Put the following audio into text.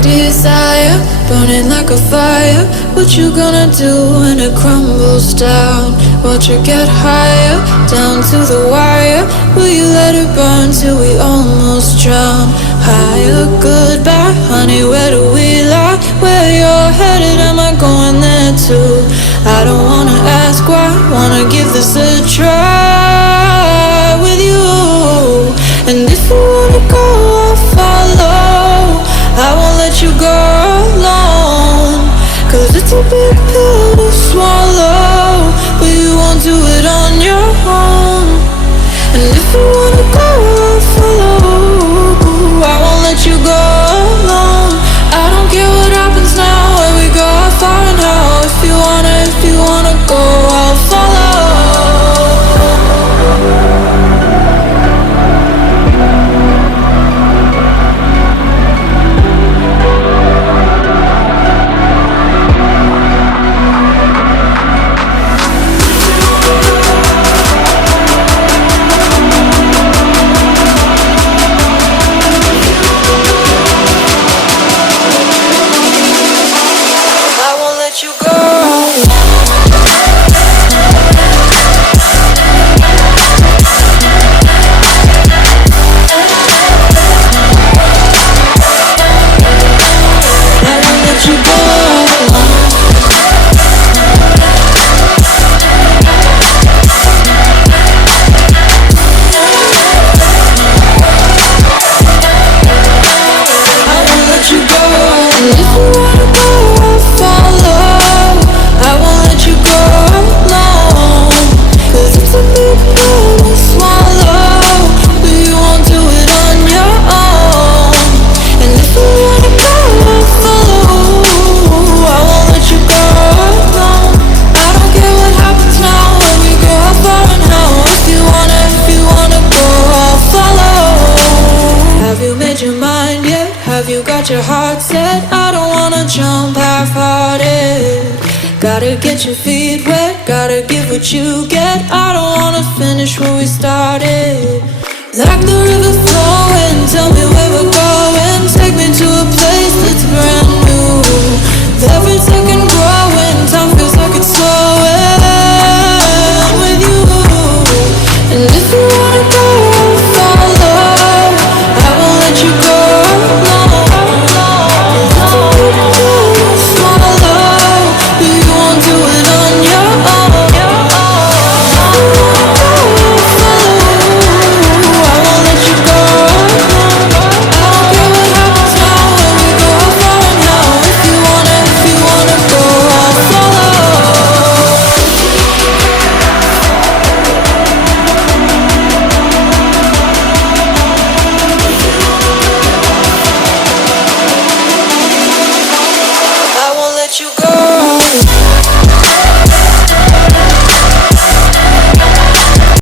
desire, burning like a fire. What you gonna do when it crumbles down? Watch it get higher, down to the wire. Will you let it burn till we almost drown? Higher, goodbye, honey, where do we lie? Where you're headed, am I going there too? I don't wanna ask why, wanna give this a try with you. And if you wanna go, I'll follow. I won't let you go alone, 'cause it's a big pill to swallow, but you won't do it on your own. And if you wanna go, I'll follow. I won't let you go alone. I don't care what happens now, where we go, how far and how. If you wanna go, I'll follow. Your heart set, I don't wanna jump half-hearted. Gotta get your feet wet, gotta give what you get. I don't wanna finish where we started. Like the river flowing, tell me where we're going. Take me to a place that's brand new. With every second